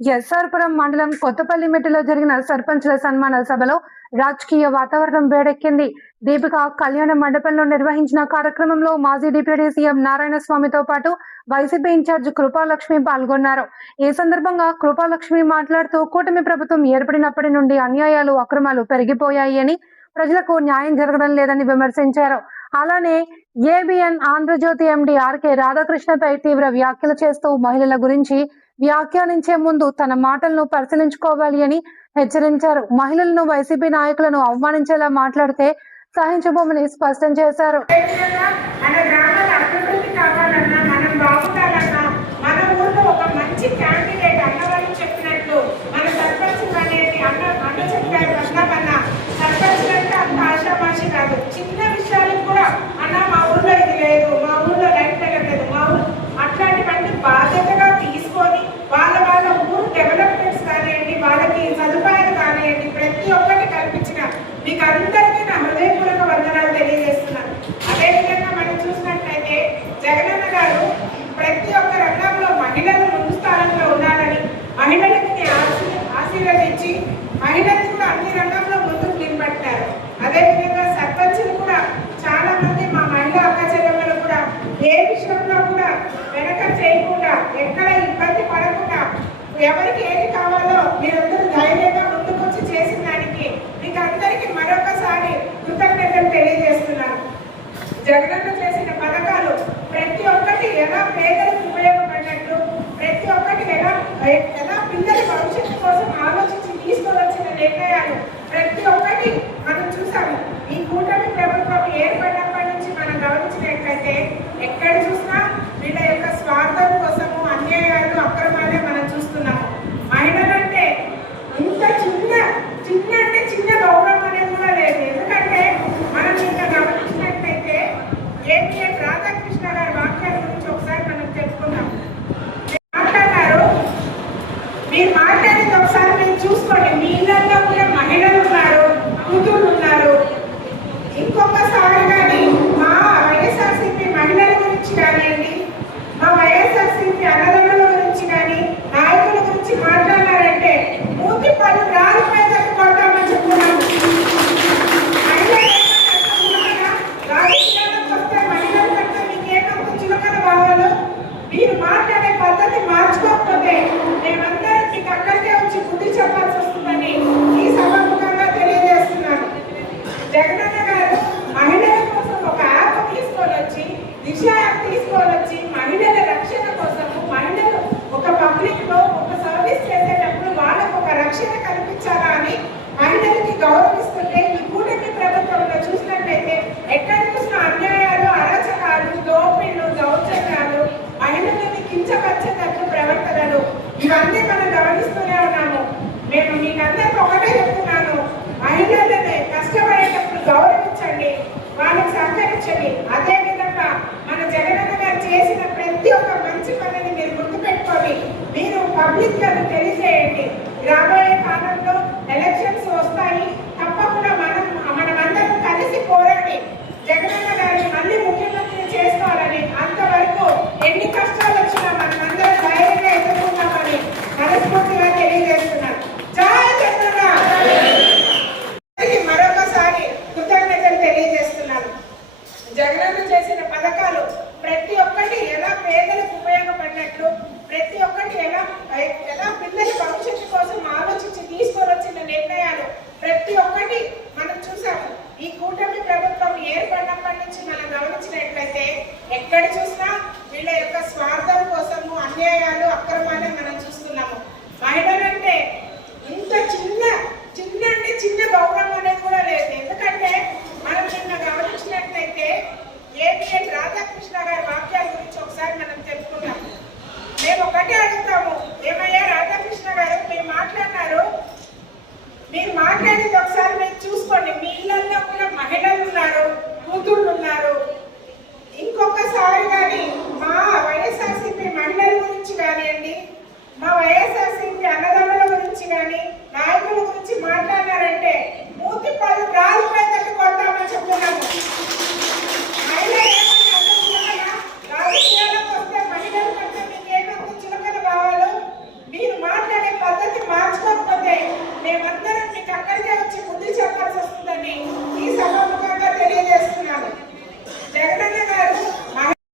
ఎస్ఆర్పురం మండలం కొత్తపల్లిమెట్టలో జరిగిన సర్పంచ్ల సన్మాన సభలో రాజకీయ వాతావరణం వేడెక్కింది. దీపిక కళ్యాణ మండపంలో నిర్వహించిన కార్యక్రమంలో మాజీ డిప్యూటీ సీఎం నారాయణస్వామితో పాటు వైసీపీ ఇన్ఛార్జ్ కృపాలక్ష్మి పాల్గొన్నారు. ఈ సందర్భంగా కృపాలక్ష్మి మాట్లాడుతూ కూటమి ప్రభుత్వం ఏర్పడినప్పటి నుండి అన్యాయాలు, అక్రమాలు పెరిగిపోయాయి అని, ప్రజలకు న్యాయం జరగడం లేదని విమర్శించారు. అలానే ఏబిఎన్ ఆంధ్రజ్యోతి ఎండి ఆర్కే రాధాకృష్ణపై తీవ్ర వ్యాఖ్యలు చేస్తూ మహిళల గురించి వ్యాఖ్యానించే ముందు తన మాటలను పరిశీలించుకోవాలి అని హెచ్చరించారు. మహిళలను, వైసీపీ నాయకులను అవమానించేలా మాట్లాడితే సహించబోమని స్పష్టం చేశారు. చిన్న విషయాలకు కూడా అన్న మా ఊర్లో ఇది లేదు, మా ఊర్లో లైట్ వెళ్ళలేదు, మా ఊరు అట్లాంటివన్నీ బాధ్యతగా తీసుకొని వాళ్ళ ఊరు డెవలప్మెంట్స్ కానివ్వండి, వాళ్ళకి సదుపాయాలు కానివ్వండి, ప్రతి ఒక్కటి కల్పించిన మీకు అందరికీ నా హృదయపూర్వక వందనాలు తెలియజేస్తున్నాను. అదేవిధంగా మనం చూసినట్లయితే జగనన్న గారు ప్రతి ఒక్క రంగంలో మహిళలు ముందు స్థానంలో ఉండాలని, మహిళలకి ఆశీర్వదించి మహిళలు కూడా అన్ని రంగంలో ముందుకు నిలబెట్టారు. అదేవిధంగా సర్పంచులు కూడా చాలా మంది మా మహిళా అక్క చెల్లెమ్మలు కూడా ఏ విషయంలో కూడా వెనక చేయకుండా, ఎక్కడ ఇబ్బంది పడకుండా, ఎవరికి ఏది కావాలో మీరందరూ ధైర్యంగా ముందుకొచ్చి చేసిన దానికి మీకు అందరికీ మరొకసారి కృతజ్ఞతలు తెలియజేస్తున్నాను. జగనన్న చేసిన పథకాలు ప్రతి ఒక్కటి ఎలా పేదలకు ఉపయోగపడినట్లు, ప్రతి ఒక్కటి ఎలా పిల్లల భవిష్యత్తు కోసం ఆలోచించి తీసుకొని వచ్చిన నిర్ణయాలు ప్రతి ఒక్కటి మనం చూసాము. ఈ కూటమి ప్రభుత్వం ఏర్పడినప్పటి నుంచి మనం గమనించినట్లయితే ఎక్కడ చూసినా వీళ్ళ యొక్క స్వార్థం కోసము అన్యాయాలు, అక్రమాలే మనం చూస్తున్నాము. మహిళలంటే ఇంత చిన్న గౌరవం అనేది కూడా లేదు. ఎందుకంటే మనం ఇంకా గమనించినట్లయితే ఏబిఎన్ రాధాకృష్ణ గారి వాక్యాల గురించి ఒకసారి మనం చెప్పుకున్నాం. మీరు మాట్లాడేది ఒకసారి మీరు చూసుకోండి. మీ ఇళ్లలో కూడా మహిళలు ఉన్నారు, కూతుళ్ళు ఉన్నారు. ఇంకొకసారి కానీ మా వైఎస్ఆర్సీపీ మహిళల గురించి కానివ్వండి, మా వైఎస్ఆర్సీపీ అన్నదమ్ముల గురించి కానీ, నాయకుల గురించి మాట్లాడారంటే మూతి పలు రాళ్ళపై కొట్టామని చెప్తున్నాము. రాజకీయాలకు వస్తే మహిళల కంటే మీకు ఏకంత చులకన భావాలు, మీరు మాట్లాడే పద్ధతి మార్చుకోకపోతే మేమందరం మీకు అక్కడికే వచ్చి బుద్ధి చెప్పాల్సి వస్తుందని ఈ సభాముఖంగా తెలియజేస్తున్నాను. జగనన్న గారు మహిళల కోసం ఒక యాప్ తీసుకొని వచ్చి, దిశ యాప్ తీసుకొని వచ్చి మహిళల రక్షణ కోసము, మహిళలు ఒక పబ్లిక్ లో ఒక సర్వీస్ చేసేటప్పుడు వాళ్ళకు ఒక రక్షణ కల్పించాలా అని మహిళలకి గౌరవిస్తుంటే, ఈ కూటమి ప్రభుత్వంలో చూసినట్లయితే ఎక్కడ చూసిన అన్యాయాలు, అరాచకాలు, దోపిళ్లు, దౌర్జన్యాలు, మహిళలని కించపరిచేటట్లు ప్రవర్తనలు ఇవన్నీ మనం గమనిస్తూనే ఉన్నాము. మేము మీకందరికీ ఒకటే చెప్తున్నాను, మహిళలని కష్టపడేటప్పుడు గౌరవించండి, వాళ్ళకి సహకరించండి. అదే విధంగా మన జగనన్న గారు చేసిన ప్రతి ఒక్క మంచి పనిని మీరు గుర్తుపెట్టుకొని మీరు పబ్లిక్ గా తెలియజేయండి. రాబోయే కాలంలో ఎలక్షన్స్ వస్తాయి, తప్పకుండా మనమందరం కలిసి పోరాడి జగనన్న గారిని మళ్ళీ ముఖ్యమంత్రిని చేసుకోవాలని, అంతవరకు ఎన్ని కష్టాలు వచ్చినా మనమందరం ధైర్యంగా ఎదుర్కొంటామని మనస్ఫూర్తిగా తెలియజేస్తున్నాను. జై జగనన్న! మరొకసారి కృతజ్ఞతలు తెలియజేస్తున్నాను. జగనన్న చేసిన పథకాలు ప్రతి ఒక్కటి ఎలా పేదలకు ఉపయోగపడినట్లు, ప్రతి ఒక్కటి ఎలా పిల్లల భవిష్యత్తు కోసం ఆలోచించి తీసుకొని వచ్చిన నిర్ణయాలు ప్రతి ఒక్కటి మనం చూసాము. ఈ కూటమి ప్రభుత్వం ఏర్పడినప్పటి నుంచి మనం గమనించినట్లయితే ఎక్కడ చూసినా వీళ్ళ యొక్క స్వార్థం కోసము అన్యాయాలు, అక్రమాలే మనం చూస్తున్నాము. మహిళలంటే ఇంత చిన్న గౌరవం అనేది కూడా లేదు. ఎందుకంటే మనం నిన్న గమనించినట్లయితే ఏబిఎన్ రాధాకృష్ణ గారి వాక్యాల గురించి ఒకసారి మనం చెప్పుకున్నాం. మేము ఒకటే అడుగుతాము, ఏమయ్యా రాధాకృష్ణ గారు మీరు మాట్లాడినారు, మీరు మాట్లాడేది ఒకసారి మీరు చూసుకోండి. మీ ఇళ్లలో కూడా మహిళలు ఉన్నారు, కూతుళ్ళు ఉన్నారు. ఇంకొకసారి కానీ మా వైఎస్ఆర్సీపీ మహిళల గురించి కానివ్వండి, మా వైఎస్ఆర్సీపీ అన్నదమ్ముల గురించి కానీ, నాయకుల గురించి మాట్లాడారంటే